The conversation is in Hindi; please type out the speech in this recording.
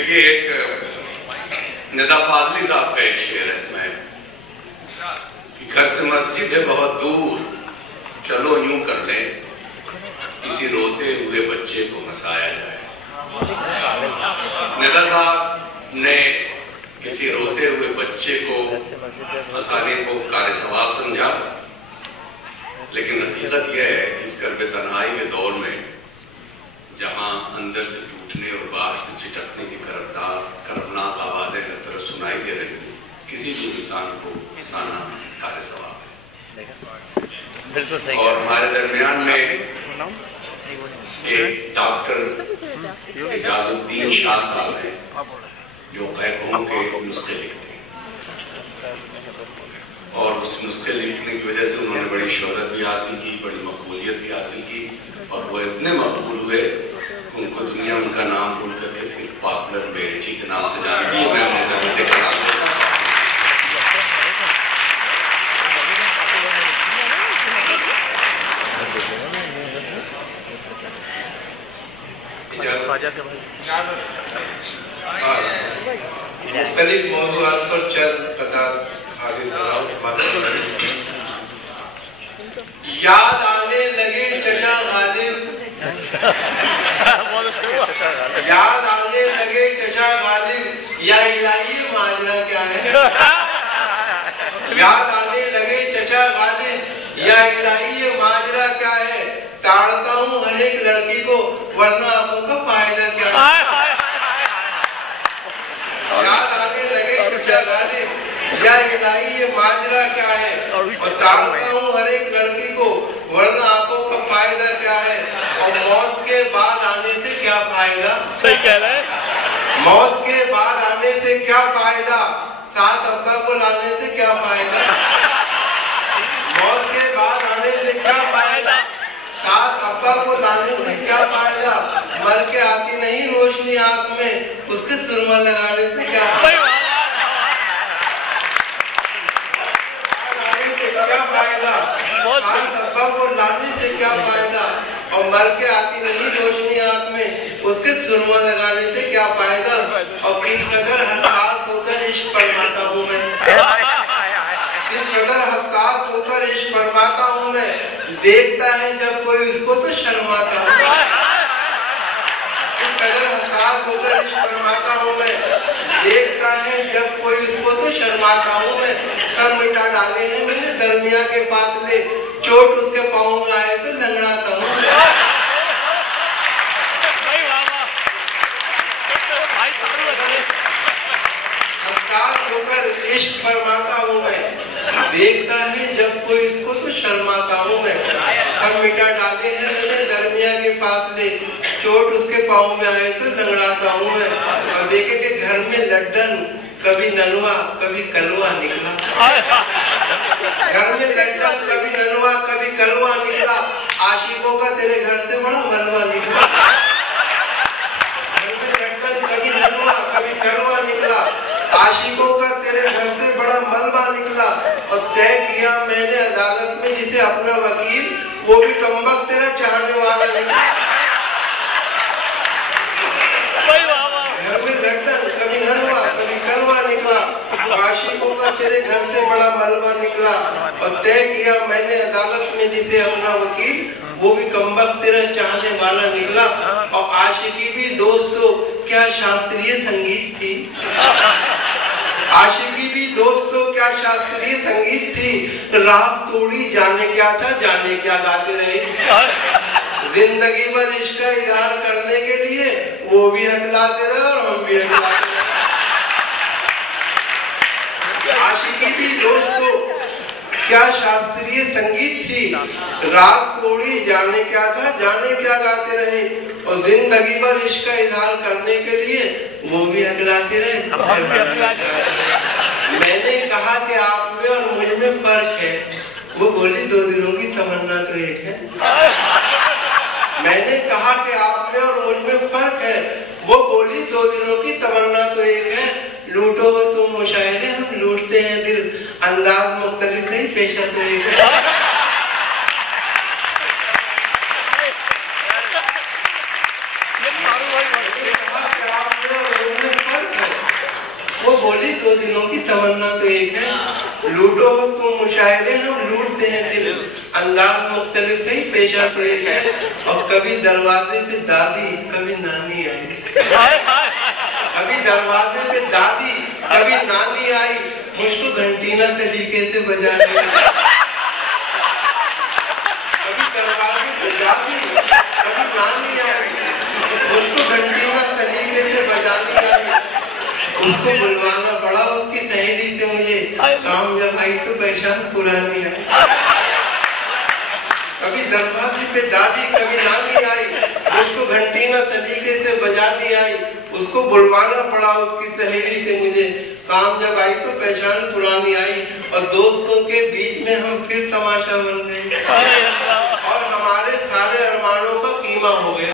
देखिए, एक निदा फाजली साहब का एक शेर है, मैं कि घर से मस्जिद है बहुत दूर, चलो यूं कर ले किसी रोते हुए बच्चे को हंसाया जाए। निदा साहब ने किसी रोते हुए बच्चे को हंसाने को कार्य सवाब समझा, लेकिन हकीकत यह है कि इस कर्ब तन्हाई के दौर में जहां अंदर से टूटने और बाहर से चिटकने की करबनाक आवाजें हर तरफ सुनाई दे रही हैं, किसी भी इंसान को हंसाना कार्य सवाब है। बिल्कुल सही। और हमारे दरमियान में एक डॉक्टर एजाजुद्दीन शाह साहब हैं जो कैकों के नुस्खे लिखते हैं, और उस नुस्खे लिखने की वजह से उन्होंने बड़ी शोहरत भी हासिल की, बड़ी मकबूलियत भी हासिल की, और वो इतने मकबूल हुए उनको दुनिया उनका नाम भूल करके सिर्फ पॉपुलर मेरिटी के नाम से जानती है। मैं अपने ज़रूरत का नाम मुख्तलिफ मौज़ूआत पर चंद कथात हाजिर याद आने लगे चचा गालिब, याद आने लगे चचा गालिब, या इलाही माजरा क्या है। याद आने लगे चचा गालिब, या इलाही माजरा क्या है। ताड़ता हूँ हर एक लड़की को, वरना आंखों का फायदा क्या है। याद आने लगे चचा गालिब, या इलाही ये माजरा क्या है। और ताड़ता हूँ हर एक लड़की को, वरना आंखों का फायदा क्या है। और मौत के बाद आने से क्या फायदा। सही कह रहे हैं। मौत के बाद आने से क्या फायदा, साथ अब्बा को लाने से क्या फायदा। मौत के बाद आने से क्या फायदा, साथ अब्बा को लाने से क्या फायदा। मर के आती नहीं रोशनी आंख में, उसके सुरमा लगाने से क्या फायदा। क्या फायदा, साथ अब्बा को लाने से क्या फायदा। और मर के आती नहीं रोशनी आंख में, उसके सुरमा लगाने से क्या फायदा। और किस कदर हसास होकर इश्क फरमाता हूँ मैं, किस कदर हसास होकर इश्क फरमाता हूँ मैं। देखता है जब कोई उसको तो शर्माता हूँ। किस कदर हसास होकर इश्क फरमाता हूँ मैं। देखता है जब कोई उसको तो शर्माता हूँ मैं। सब मिटा डाले हैं मैंने दरमिया के फासले, चोट उसके पाँव में आए तो लंगड़ाता हूँ। हसास होकर इश्क फरमाता हूँ मैं। देखता है जब कोई इसको तो शर्माता हूँ मैं। सब मिटा डाले हैं मैंने दरमिया के फासले, चोट उसके पाँव में आए तो लंगड़ाता हूँ मैं। और देखे कि घर में लड्डन कभी नलवा कभी कलवा निकला। घर में लड्डन कभी नलवा कभी कलवा निकला। आशिकों का तेरे घर से बड़ा मलवा निकला। घर में लड्डन कभी नलवा कभी कलवा निकला। आशिकों का तेरे घर से बड़ा मलबा निकला। और तय किया मैंने अदालत में जिसे अपना वकील, वो भी कमबख्त तेरा चाहने वाला निकला। घर में लड्डन कभी नलवा कभी कलवा निकला। आशिकों का तेरे घर से बड़ा मलबा निकला। और तय किया मैंने अदालत में जिसे अपना वकील, वो भी कमबख्त तेरा चाहने वाला निकला। और आशिकी भी दोस्तों क्या शास्त्रीय संगीत थी। आशिकी भी दोस्तों क्या शास्त्रीय संगीत थी। राग तोड़ी जाने क्या था, जाने क्या गाते रहे। जिंदगी भर इश्क का इजहार करने के लिए वो भी हकलाते रहे और हम भी हकलाते रहे। आशिकी भी दोस्तों क्या शास्त्रीय संगीत थी। राग तोड़ी जाने क्या था, जाने क्या गाते रहे। और जिंदगी भर इश्क का इजहार करने के लिए वो भी हकलाते रहे। मैंने कहा कि आप में और मुझ में फर्क है। वो बोली 2 दिनों की तमन्ना तो एक है। मैंने कहा कि आप में और मुझ में फर्क है। वो बोली 2 दिनों की तमन्ना तो एक है। लूटो वो तुम मुशायरे, हम लूटते हैं दिल। अंदाज मुख्तलिफ नहीं, पेशा तो एक है। आप में और मुझ में 2 दिनों की तमन्ना तो एक है, लूटो तुम मुशायरे हम लूटते हैं दिल, अंदाज मुख्तलिफ सही पेशा तो एक है। और कभी दरवाजे पे दादी कभी नानी आई, कभी दरवाजे पे दादी कभी नानी आई, मुझको घंटीना तरीके से बजाने, कभी दरवाजे पे दादी कभी नानी आई, मुझको घंटीना तरीके से बजाने आई। उसको बुलवाना पड़ा उसकी सहेली से मुझे, काम जब आई तो पहचान पुरानी है। कभी दरवाजे पे दादी कभी नानी आई, मुझको घंटीना तरीके से बजानी आई। उसको बुलवाना पड़ा उसकी सहेली से मुझे, काम जब आई तो पहचान पुरानी आई। और दोस्तों के बीच में हम फिर तमाशा बन गए और हमारे सारे अरमानों का कीमा हो गया।